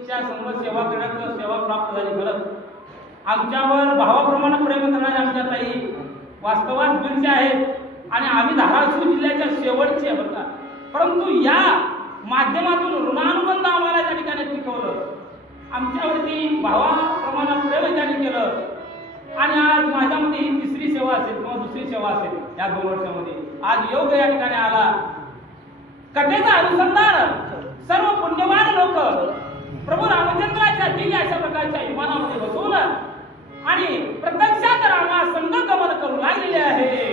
स्वामींच्या संग सेवा करण्याचं सेवा प्राप्त झाली. खरंच आमच्यावर भावाप्रमाणे प्रेम करणारे आमच्या ताई वास्तवात बिरच्या आहेत आणि आम्ही धाराशिव जिल्ह्याच्या शेवटचे आहे बरं का. परंतु या माध्यमातून ऋणानुबंध आम्हाला त्या ठिकाणी टिकवलं. आमच्यावरती भावाप्रमाणे प्रेम त्यांनी केलं आणि आज माझ्यामध्ये ही तिसरी सेवा असेल किंवा दुसरी सेवा असेल या 2 वर्षामध्ये. आज योग या ठिकाणी आला. कथेचा अनुसंधान सर्व पुण्यवान लोक प्रभू रामचंद्राच्या दिव्य अशा प्रकारच्या विमानामध्ये बसवून आणि प्रत्यक्षात रामा संग गमन करू लागलेले आहे.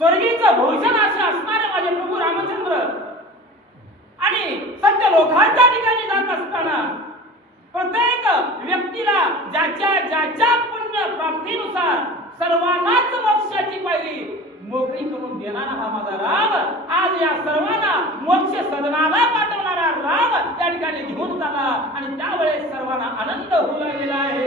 स्वर्गीचं भूषण असे असणारे माझे प्रभू रामचंद्र आणि सत्य लोकांच्या ठिकाणी जात असताना प्रत्येक व्यक्तीला ज्याच्या पुण्य प्राप्तीनुसार सर्वांनाच मोक्षाची पायरी मोकळी करून देणारा हा माझा राम आज या सर्वांना मोक्ष सदनाला पाठवणारा राम त्या ठिकाणी घेऊन झाला आणि त्यावेळेस सर्वांना आनंद होऊ लागलेला आहे.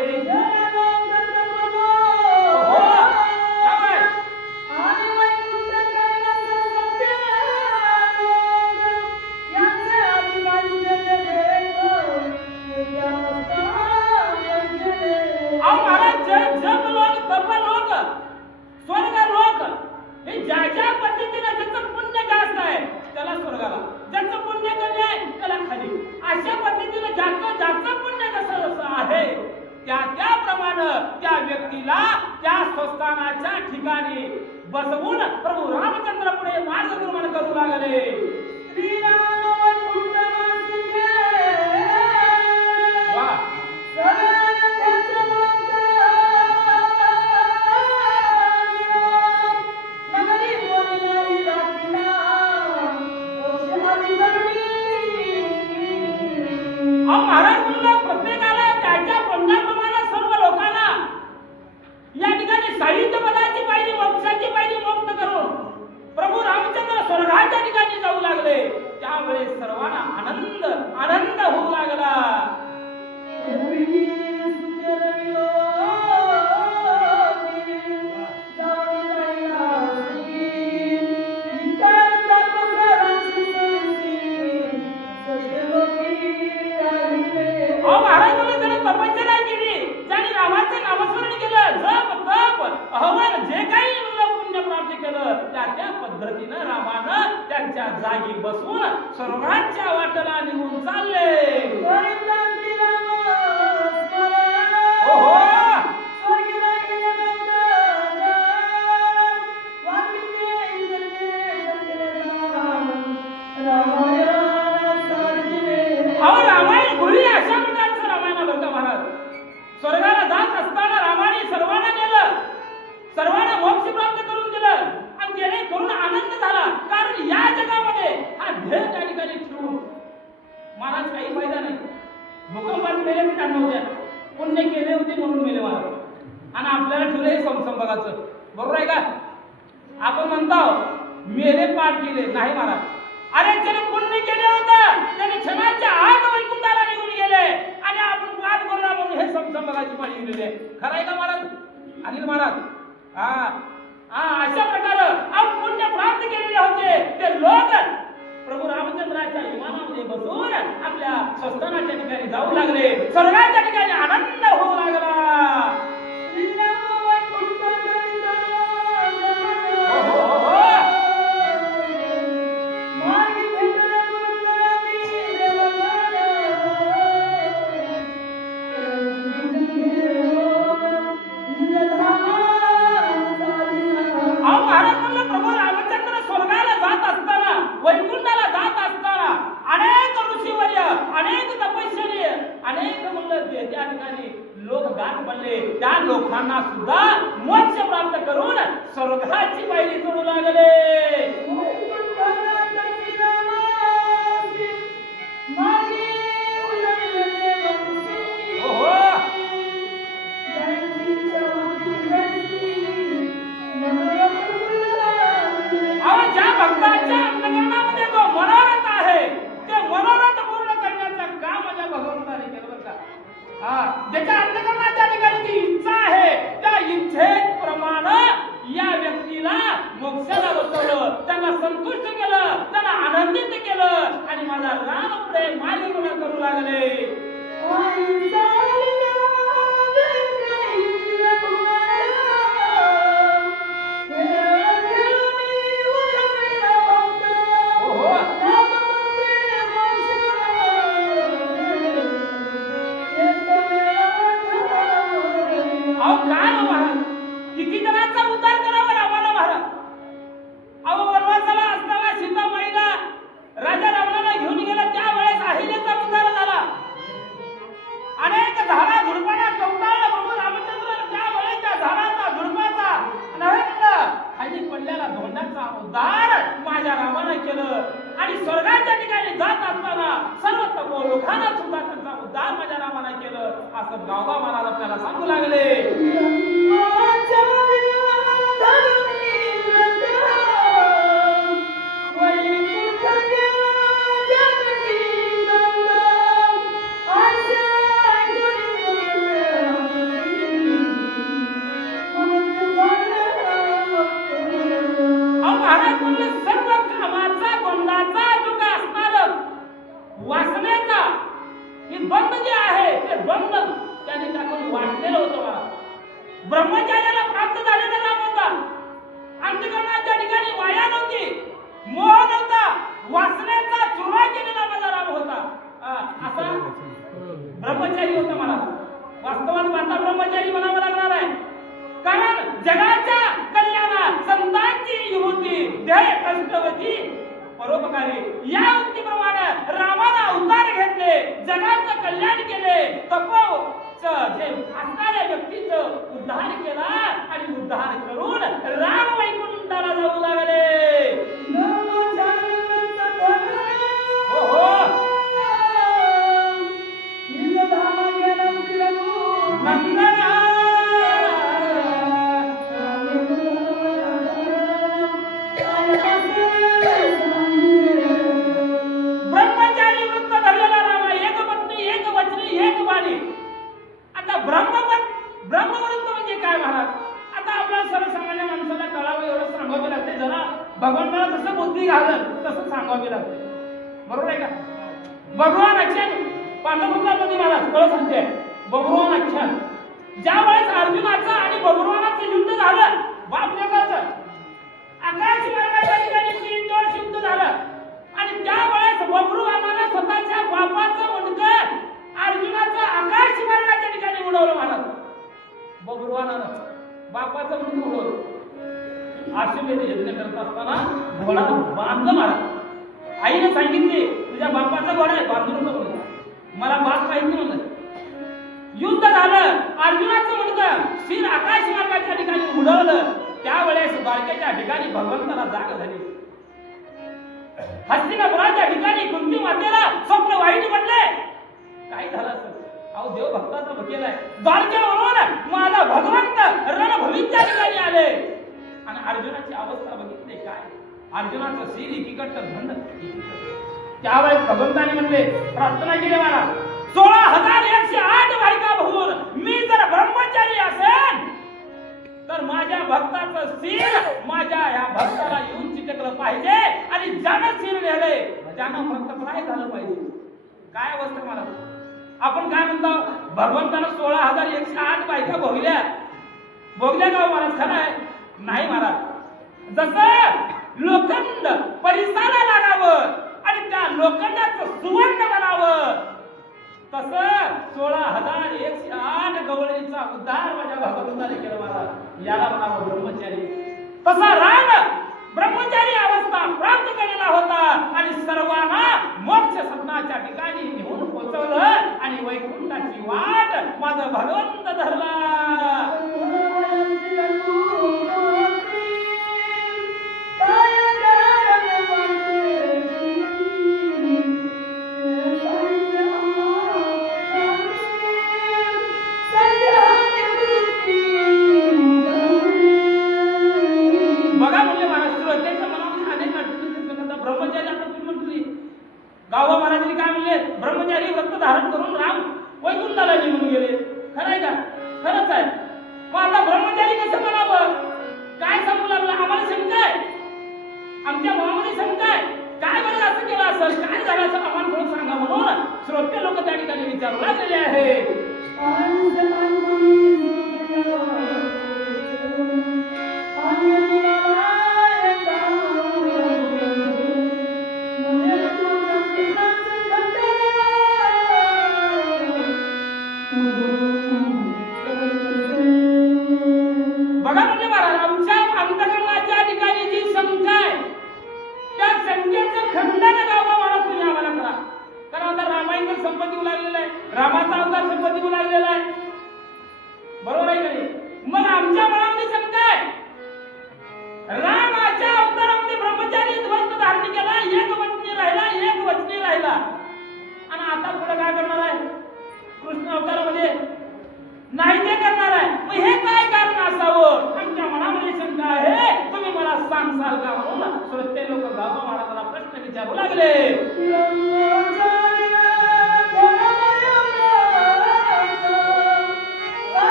त्या व्यक्तीला त्या संस्थानाच्या ठिकाणी बसवून प्रभू रामचंद्र पुढे मार्गक्रमण करू लागले. महाराज म्हणलं प्रत्येकाला त्याच्या पुण्याप्रमाणे सर्व लोकांना या ठिकाणी साहित्य पदाची पायरी मोक्षाची पायरी मुक्त करून प्रभू रामचंद्र स्वर्गाच्या ठिकाणी जाऊ लागले. त्यावेळेस सर्वांना आनंद होऊ लागला. महाराज म्हणून त्याने तपश्चर्या केली, ज्याने रामाचं नामस्मरण केलं, जप तप हवन जे काही पुण्य प्राप्त केलं त्या पद्धतीनं रामानं त्यांच्या जागी बसून स्वर्गाच्या वाटेला निघून चालले. रामायण गुढी अशा प्रकारचं रामायण बरं का महाराज. स्वर्गाला जात असताना रामाने सर्वांना नेलं, सर्वांना मोक्ष प्राप्त करून दिलं आणि त्याने करून आनंद झाला. कारण या जगामध्ये हा ध्येय त्या ठिकाणी ठेवून महाराज काही फायदा नाही. भूकंपात मेले की नव्हत्या, पुण्य केले होते म्हणून मेले महाराज. आणि आपल्याला ठेवलं हे समसंभागाचं. बरोबर आहे का? आपण म्हणतो मेले पाठ केले नाही महाराज. अरे त्याने पुण्य केले होतं, त्याने क्षणाच्या आत वैकुंठाला निघून गेले आणि आपण पाठ करूया म्हणून हे समसंभागाची पाळी गेलेली आहे. खरं आहे का महाराज? अनिल महाराज अशा प्रकारे आपण पुण्य प्राप्त केलेले होते ते लोक प्रभू रामचंद्राच्या विमानामध्ये बसून आपल्या संस्थानाच्या ठिकाणी जाऊ लागले. स्वर्गाच्या ठिकाणी आनंद होऊ लागला. वैकुंठाला जात असताना अनेक ऋषीवर्य, अनेक तपस्वी, अनेक म्हणलं त्या ठिकाणी लोक गाठ पडले. त्या लोकांना सुद्धा मोक्ष प्राप्त करून स्वर्गाची पायरी चढू लागले. ज्या भक्ताच्या अंतःकरणामध्ये जो मनोरथ आहे ते मनोरथ पूर्ण करण्याचं काम माझ्या भगवंताने केलं बरं का. ज्याच्या अंतःकरणाच्या ठिकाणी जी इच्छा आहे त्या इच्छेप्रमाणे या व्यक्तीला मोक्षाला बसवलं, त्यांना संतुष्ट केलं, त्यांना आनंदित केलं आणि माझा राम पुढे मार्गक्रमण करू लागले. अहो काय महाराज, किती जणांचा उद्धार करावा रामाला महाराज. अहो वनवासाला असताना सीतामाईला राजा रावणाला घेऊन गेला त्यावेळेस अहिल्याचा उद्धार झाला. अनेक झाडा झुडपाला कवटाळला प्रभू रामचंद्र त्यावेळेस त्या झाडाचा झुडपाचा खाली पडलेला धोंडाचा उद्धार माझ्या रामाने केलं. आणि स्वर्गाच्या ठिकाणी जात असताना सर्व तपो लोकांना सुद्धा त्यांचा उद्धार माझ्या रामाने केलं असं गावबा महाराज आपल्याला सांगू लागले. महाराज म्हणले सर्व कामाचा बंधाचा जो काय असणार वासनेचा हे बंध जे आहे ते बंध त्याने टाकून वाटलेलं होतं. मला ब्रह्मचार्याला प्राप्त झालेला नाम होता. अंतःकरणाच्या ठिकाणी माया नव्हती, मोह नव्हता, वासनेचा चुरा केलेला माझा राम होता. असा ब्रह्मचारी होता. मला वास्तवात आता ब्रह्मचारी म्हणावं लागणार आहे, कारण जगाच्या कल्याणात संतांची युवती ध्येय कष्टवती परोपकारी या उक्तीप्रमाणे रामाने अवतार घेतले, जगाचं कल्याण केले, जे असणाऱ्या व्यक्तीचं उद्धार केला आणि उद्धार करून राम वैकुंठाला जाऊ लागले. हो हो नंदना ब्रह्मचारी वृत्त धरलेला रामा, एक पत्नी एक वचनी एक वाणी. आता ब्रह्मवृत्त म्हणजे काय महाराज? आता आपल्या सर्वसामान्य माणसाला कळावं एवढं सांगावं लागते. जरा भगवंताला जसं बुद्धी घालत तसं सांगावं लागते. बरोबर आहे का? भगवान आख्यान पांडवपुत्रामध्ये महाराज कळ सांगते. भगवान आख्यान ज्या वेळेस अर्जुनाचं आणि भगवानाचं युद्ध झालं, बाप लेकाचं आकाश मार्गाच्या ठिकाणी 3 दिवस युद्ध झालं आणि त्यावेळेस भगवानाने स्वतःच्या बापाचं मुंडकं अर्जुनाचं आकाश मार्गाच्या ठिकाणी उडवलं महाराज. भगवानानं बापाचं मुंडकं उडवलं. आश्रमेत यज्ञ करत असताना घोडा बांधलं महाराज. आईने सांगितले तुझ्या बापाचा घोडा आहे, बांधू नको म्हणून. मला बाप माहिती म्हणलं. युद्ध झालं, अर्जुनाचं मुंडकं शिर आकाश मार्गाच्या ठिकाणी उडवलं. त्यावेळेस द्वारकेच्या ठिकाणी भगवंताला जाग झाली. हस्तिनापुराच्या ठिकाणी कुंती मातेला स्वप्न वाईट पडले. काय झालं असं? अहो देव भक्ताचा भकेलाय. द्वारकेवरून माझा भगवंत रणभूमीच्या ठिकाणी आले आणि अर्जुनाची अवस्था बघितली. काय अर्जुनाचं शिर एकीकडचं धंड त्यावेळेस भगवंताने म्हणले, प्रार्थना केली मला 16,108 बायका बघून मी जर ब्रह्मचारी असेल तर माझ्या भक्ताचं शिर माझ्या या भक्ताला येऊन चिटकलं पाहिजे आणि ज्यानं शिर नेले त्यानं भक्त काय झालं पाहिजे. काय अवस्था मला आपण काय म्हणतो, भगवंतानं 16,108 बायका भोगल्या का महाराज? खरं आहे? नाही महाराज. जसं लोखंड परिसाला लागावं आणि त्या लोखंडाचं सुवर्ण बनावं तसं 16,108 गवळीचा उद्धार माझ्या भगवंताने केला महाराज. याला म्हणावं ब्रह्मचारी. तसा राम ब्रह्मचारी अवस्था प्राप्त केलेला होता आणि सर्वांना मोक्ष सपनाच्या ठिकाणी नेऊन पोहोचवलं आणि वैकुंठाची वाट माझं भगवंत धरला. बघा म्हणले महाराज, श्रोत्याच्या मनामध्ये गावबा महाराजांनी काय म्हणले, ब्रह्मचारी व्रत धारण करून राम वैकुंठाला निघून गेले. खरं आहे का? खरंच आहे. मग आता ब्रह्मचारी कसं म्हणावं? काय सांगू लागलं? आम्हाला शंका आहे, आमच्या मनामध्ये शंका आहे. काय बरं असं केलं असेल, काय झालं असं आम्हाला थोडं सांगा म्हणून श्रोते लोक त्या ठिकाणी विचारू लागलेले आहे. बघा म्हणजे महाराज, आमच्या अंतकरणाच्या ठिकाणी जी शंका आहे त्या शंकेचं खंडन गावबा महाराज तुम्ही आम्हाला करा. कारण आता रामायण संपत्ती होऊ लागलेला आहे, रामाचा अवतार संपत्ती होऊ लागलेला आहे, बरोबर आहे का नाही? मग आमच्या मनामध्ये शंका आहे, रामाच्या अवतारामध्ये ब्रह्मचारी व्रत धारण केला, एक वचनी राहिला, एक वचनी राहिला, आणि आता पुढे काय करणार आहे? कृष्ण अवतारामध्ये नाही ते करणार आहे. मग हे काय कारण असावं? आमच्या मनामध्ये शंका आहे, तुम्ही मला सांगसाल का म्हणून श्रोते लोक गावबा महाराजाला प्रश्न विचारू लागले.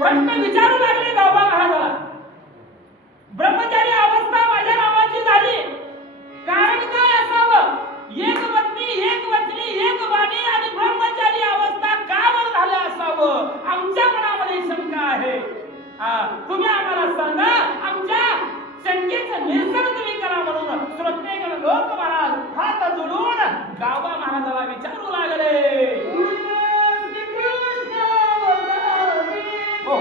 प्रश्न विचारू लागले गावबा महाराजाला, ब्रह्मचारी अवस्था माझ्या नावाची झाली, कारण काय असावं? एक पत्नी, एक वचनी, एक वाणी आणि ब्रह्मचारी अवस्था का बरं झालं असावं? आमच्या मनामध्ये शंका आहे. तुम्ही आम्हाला सांगा, आमच्या शंकेचं निरसन तुम्ही करा म्हणून श्रोतेगण लोक महाराज हात जोडून गावबा महाराजाला विचारू लागले. हो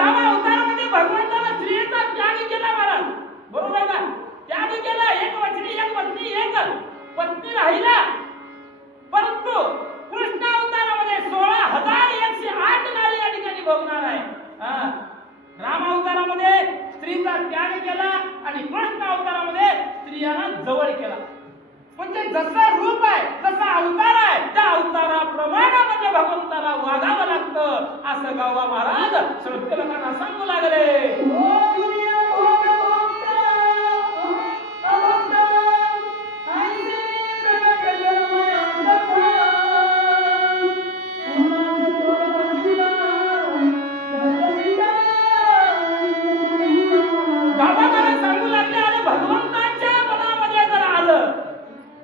रामा अवतारामध्ये भगवंताने स्त्रियेचा त्याग केला महाराज, बरोबर आहे का? त्याग केला, एक वचनी, एक पत्नी, एक पत्नी राहिला. परंतु कृष्ण अवतारामध्ये 16,108 नारी या ठिकाणी भोगणार आहे. राम अवतारामध्ये स्त्रीचा त्याग केला आणि कृष्ण अवतारामध्ये स्त्रियांना जवळ केला. म्हणजे जसं रूप आहे, जसा अवतार आहे, त्या अवताराप्रमाणे म्हणजे भगवंताला वागावं लागतं, असं गावबा महाराज श्रोते लोकांना सांगू लागले. गावबा महाराज सांगू लागले, अरे भगवंताच्या मनामध्ये जर आलं,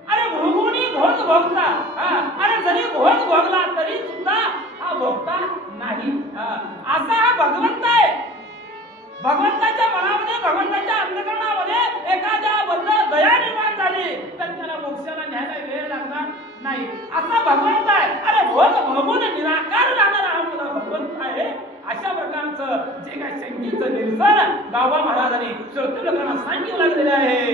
अरे भोगुनी भोग भोगता, अरे जरी भोग भोगला तरी सुद्धा हा भोगता नाही, असा हा भगवंत आहे. भगवंताच्या मनामध्ये, भगवंताच्या अंतःकरणामध्ये एखाद्या बद्दल दया निर्माण झाली तर त्याला मोक्षाला न्यायला वेळ लागणार नाही, असा भगवंत आहे. अरे भोग भोगून निराकार राहणारा हा माझा भगवंत आहे. अशा प्रकारचं जे काही शंकेचं निरसन गावबा महाराजांनी श्रोते लोकांना सांगितलं लागलेले आहे.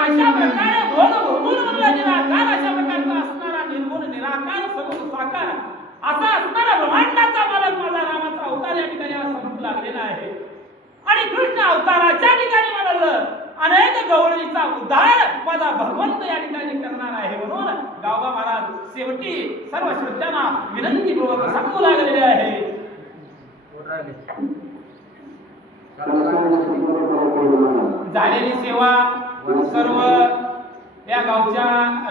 अशा प्रकारे भोग भोगून म्हणला निराकार, अशा प्रकारचा असणारा निर्गुण निराकार सगुण साकार असा असणारा ब्रह्मांडाचा मालक माझा रामाचा अवतार या ठिकाणी समजू लागलेला आहे. आणि कृष्ण अवताराच्या ठिकाणी म्हणालं, अनेक गवळीचा उद्धार माझा भगवंत या ठिकाणी करणार आहे म्हणून गावबा महाराज शेवटी सर्व श्रोत्यांना विनंतीपूर्वक सांगू लागलेले आहे. झालेली सेवा सर्व या गावच्या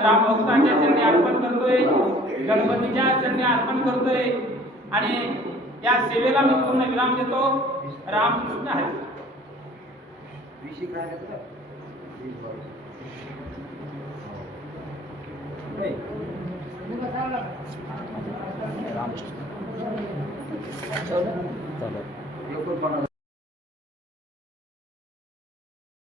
रामभक्तांच्या चरणी अर्पण करतोय, गणपतीच्या चरणी अर्पण करतोय आणि या सेवेला मी पूर्ण विराम देतो. रामकृष्ण आहे. रामकृष्ण